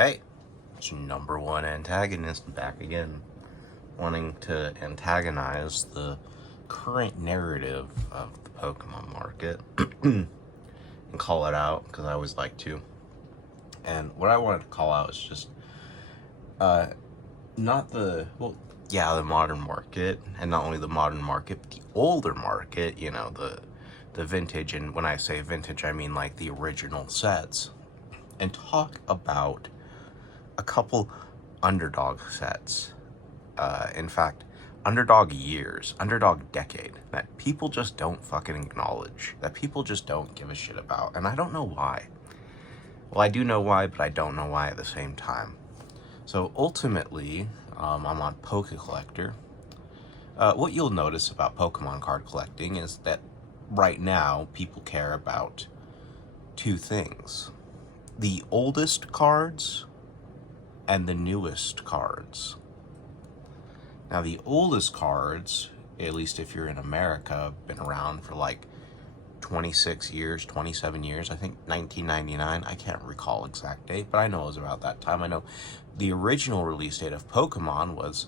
Hey, it's number one antagonist back again, wanting to antagonize the current narrative of the Pokemon market and call it out because I always like to. And what I wanted to call out is just not the the modern market, and not only the modern market, but the older market. The vintage, and when I say vintage, I mean like the original sets, and talk about a couple underdog sets. In fact, underdog years, underdog decade that people just don't fucking acknowledge, that people just don't give a shit about. And I don't know why. Well, I do know why, but I don't know why at the same time. So ultimately, I'm on Poke Collector. What you'll notice about Pokemon card collecting is that right now people care about two things: the oldest cards and the newest cards. Now, the oldest cards, at least if you're in America, have been around for like 26 years, 27 years. I think 1999. I can't recall exact date, but I know it was about that time. I know the original release date of Pokemon was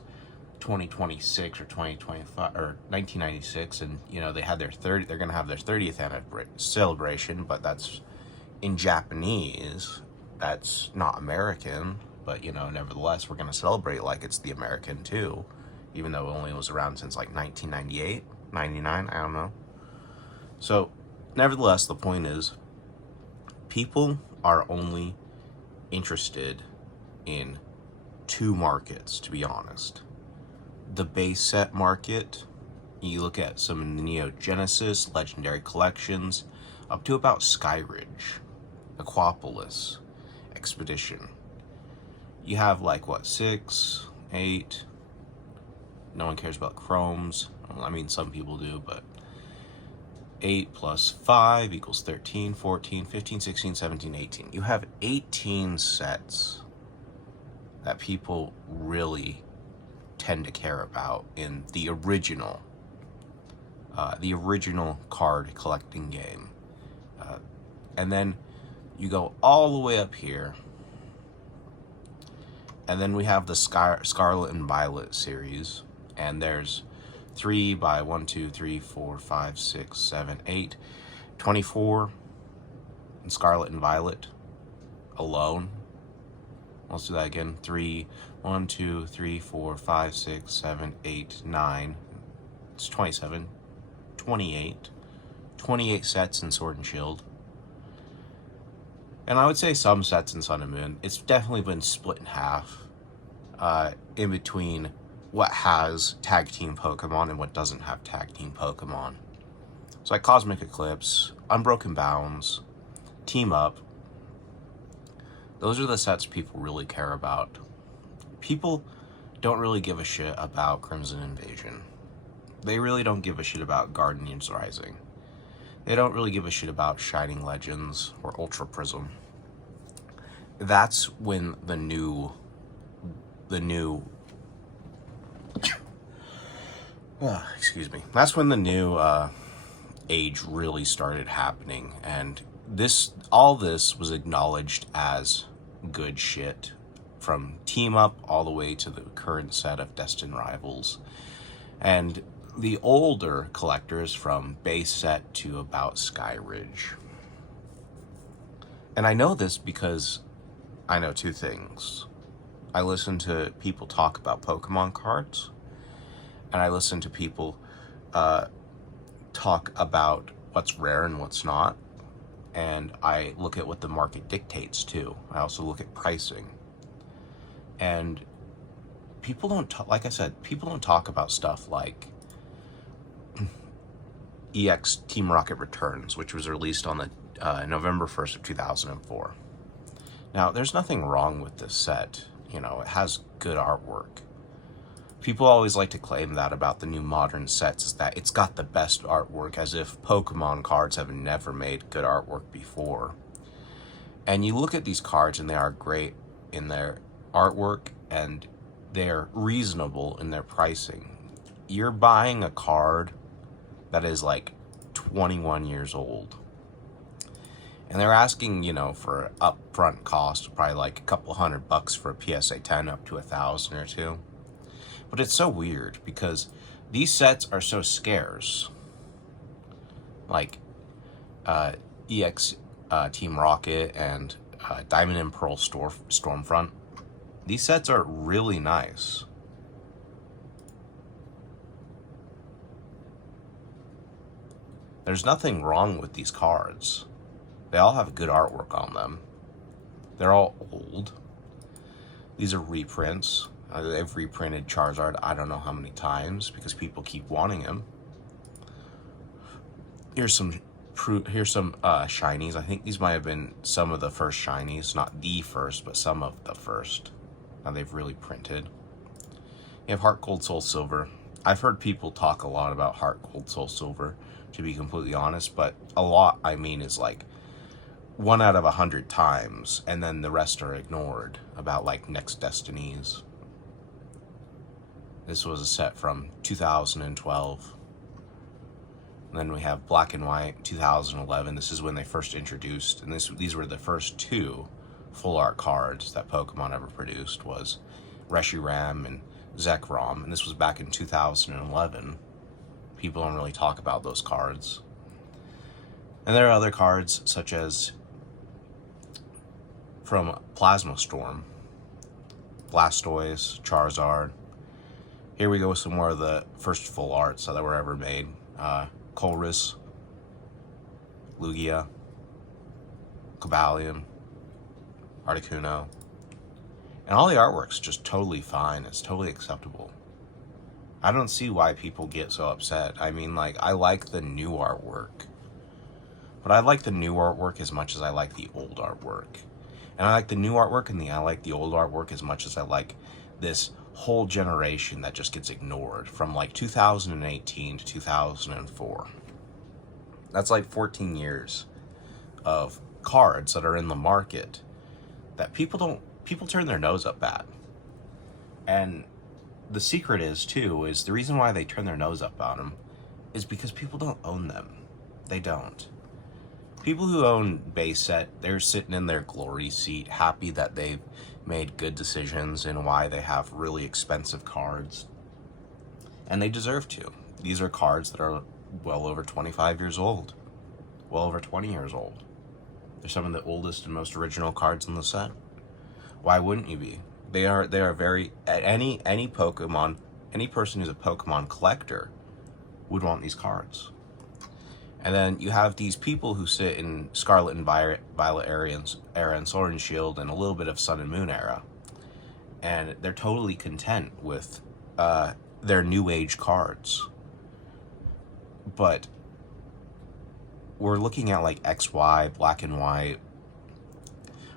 2026 or 2025 or 1996, and they had they're going to have their 30th anniversary celebration, but that's in Japanese. That's not American. But, nevertheless, we're going to celebrate like it's the American too, even though it only was around since like 1998, 99, I don't know. So, nevertheless, the point is, people are only interested in two markets, to be honest. The base set market, you look at some of the Neo Genesis, Legendary Collections, up to about Skyridge, Aquapolis, Expedition. You have like 6, 8. No one cares about chromes. I mean, some people do, but 8 plus 5 equals 13, 14, 15, 16, 17, 18. You have 18 sets that people really tend to care about in the original card collecting game. And then you go all the way up here, and then we have the Scarlet and Violet series, and there's 3 by 1, 2, 3, 4, 5, 6, 7, 8, 24 in Scarlet and Violet alone. Let's do that again. 3, 1, 2, 3, 4, 5, 6, 7, 8, 9. It's 27, 28. 28 sets in Sword and Shield. And I would say some sets in Sun and Moon. It's definitely been split in half in between what has tag team Pokemon and what doesn't have tag team Pokemon. So like Cosmic Eclipse, Unbroken Bounds, Team Up. Those are the sets people really care about. People don't really give a shit about Crimson Invasion. They really don't give a shit about Guardians Rising. They don't really give a shit about Shining Legends or Ultra Prism. That's when the new that's when the new age really started happening, and all this was acknowledged as good shit, from Team Up all the way to the current set of Destined Rivals. And the older collectors from base set to about Skyridge. And I know this because I know two things. I listen to people talk about Pokemon cards, and I listen to people talk about what's rare and what's not. And I look at what the market dictates too. I also look at pricing. And people don't like I said, people don't talk about stuff like EX Team Rocket Returns, which was released on the November 1st of 2004. Now, there's nothing wrong with this set. It has good artwork. People always like to claim that about the new modern sets, is that it's got the best artwork, as if Pokemon cards have never made good artwork before. And you look at these cards and they are great in their artwork, and they're reasonable in their pricing. You're buying a card that is like 21 years old. And they're asking, you know, for upfront cost, probably like a couple $100 for a PSA 10, up to 1,000 or two. But it's so weird because these sets are so scarce. Like EX Team Rocket and Diamond and Pearl Stormfront. These sets are really nice. There's nothing wrong with these cards. They all have good artwork on them. They're all old. These are reprints. They've reprinted Charizard I don't know how many times because people keep wanting him. Here's some shinies. I think these might have been some of the first shinies. Not the first, but some of the first. Now they've really printed. You have Heart Gold, Soul Silver. I've heard people talk a lot about Heart Gold, Soul Silver, to be completely honest, but a lot, I mean, is like 1 out of 100 times, and then the rest are ignored about like Next Destinies. This was a set from 2012. And then we have Black and White 2011. This is when they first introduced, and these were the first 2 full art cards that Pokemon ever produced, was Reshiram and Zekrom, and this was back in 2011. People don't really talk about those cards. And there are other cards such as from Plasma Storm, Blastoise, Charizard. Here we go with some more of the first full arts that were ever made. Colress, Lugia, Cobalion, Articuno. And all the artwork's just totally fine. It's totally acceptable. I don't see why people get so upset. I mean, like, I like the new artwork. But I like the new artwork as much as I like the old artwork. And I like the new artwork and I like the old artwork as much as I like this whole generation that just gets ignored from like 2018 to 2004. That's like 14 years of cards that are in the market that people turn their nose up at. And the secret is the reason why they turn their nose up at them is because people don't own them. They don't. People who own base set, they're sitting in their glory seat, happy that they've made good decisions and why they have really expensive cards. And they deserve to. These are cards that are well over 25 years old. Well over 20 years old. They're some of the oldest and most original cards in the set. Why wouldn't you be? They are very, any Pokemon, any person who's a Pokemon collector would want these cards. And then you have these people who sit in Scarlet and Violet era and Sword and Shield and a little bit of Sun and Moon era. And they're totally content with their new age cards. But we're looking at like XY, Black and White,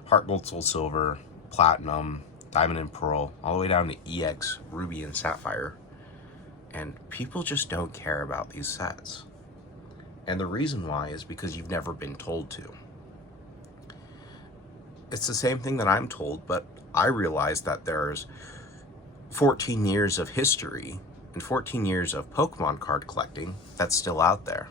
Heart Gold, Soul Silver, Platinum, Diamond and Pearl, all the way down to EX, Ruby and Sapphire. And people just don't care about these sets. And the reason why is because you've never been told to. It's the same thing that I'm told, but I realize that there's 14 years of history and 14 years of Pokemon card collecting that's still out there.